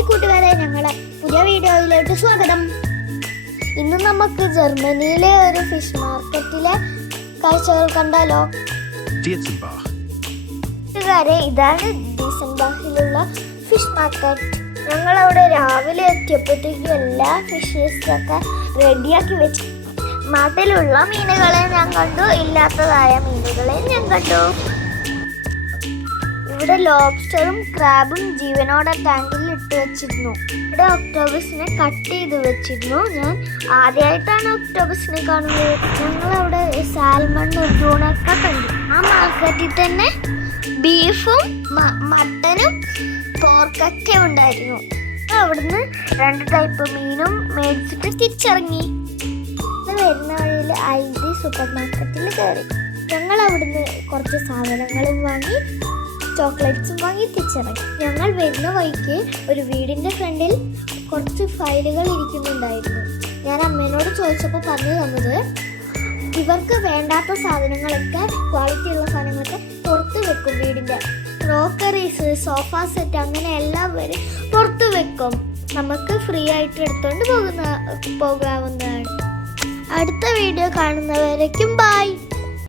Hi കൂട്ടുകാരെ, ഞങ്ങളെ പുതിയ വീഡിയോയിലോട്ട് സ്വാഗതം. ഇന്ന് നമുക്ക് ജർമ്മനിയിലെ ഒരു ഫിഷ് മാർക്കറ്റിലെ കാഴ്ചകൾ കണ്ടാലോ? കൂട്ടുകാരെ, ഇതാണ് ഡീസൻബാഹിലുള്ള ഫിഷ് മാർക്കറ്റ്. ഞങ്ങളവിടെ രാവിലെ എത്തിയപ്പോഴത്തേക്കും എല്ലാ ഫിഷസൊക്കെ റെഡിയാക്കി വെച്ചു. നാട്ടിലുള്ള മീനുകളെ ഞാൻ കണ്ടു, ഇല്ലാത്തതായ മീനുകളെ ഞാൻ കണ്ടു. ഇവിടെ ലോബ്സ്റ്ററും ക്രാബും ജീവനോടെ ടാങ്കിൽ ഇട്ട് വെച്ചിരുന്നു. ഇവിടെ ഒക്ടോബസിനെ കട്ട് ചെയ്ത് വെച്ചിരുന്നു. ഞാൻ ആദ്യമായിട്ടാണ് ഒക്ടോബസിനെ കാണുന്നത്. ഞങ്ങളവിടെ സാൽമണും ട്യൂണൊക്കെ കണ്ടു. ആ മാർക്കറ്റിൽ തന്നെ ബീഫും മട്ടനും പോർക്കൊക്കെ ഉണ്ടായിരുന്നു. അവിടുന്ന് 2 ടൈപ്പ് മീനും മേടിച്ചിട്ട് തിരിച്ചിറങ്ങി. വരുന്ന വഴിയിൽ ഐഡി സൂപ്പർ മാർക്കറ്റിൽ കയറി. ഞങ്ങൾ അവിടുന്ന് കുറച്ച് സാധനങ്ങളും വാങ്ങി, ചോക്ലേറ്റ്സും വാങ്ങി തിരിച്ചിറങ്ങി. ഞങ്ങൾ വരുന്ന വഴിക്ക് ഒരു വീടിൻ്റെ ഫ്രണ്ടിൽ കുറച്ച് ഫയലുകൾ ഇരിക്കുന്നുണ്ടായിരുന്നു. ഞാൻ അമ്മേനോട് ചോദിച്ചപ്പോൾ പറഞ്ഞു തന്നത്, ഇവർക്ക് വേണ്ടാത്ത സാധനങ്ങളൊക്കെ, ക്വാളിറ്റി ഉള്ള സാധനങ്ങളൊക്കെ പുറത്ത് വെക്കും. വീടിൻ്റെ ക്രോക്കറീസ്, സോഫ സെറ്റ്, അങ്ങനെ എല്ലാം വരെ പുറത്ത് വെക്കും. നമുക്ക് ഫ്രീ ആയിട്ട് എടുത്തുകൊണ്ട് പോകാവുന്നതാണ്. അടുത്ത വീഡിയോ കാണുന്നവരേക്കും ബൈ.